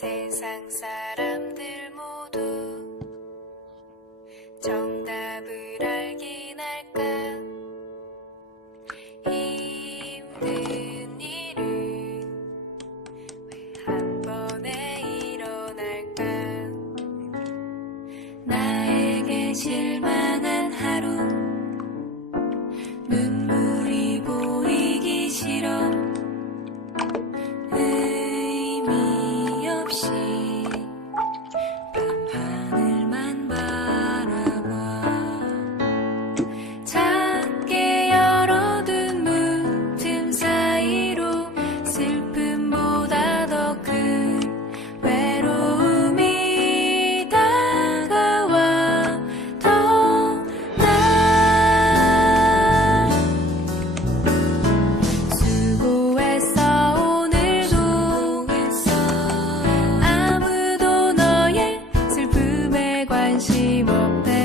세상 사람들 모두 정답을 알긴 할까. 힘든 일은 왜 한 번에 일어날까. 나에게 실망한 하루, 눈물이 보이기 싫어. 의미 없이 밤하늘만 바라봐. 작게 열어둔 문틈 사이로 슬픔보다 더 큰 외로움이 다가와. 더 나 수고했어 오늘도. 아무도 너의 슬픔에 관심 없다.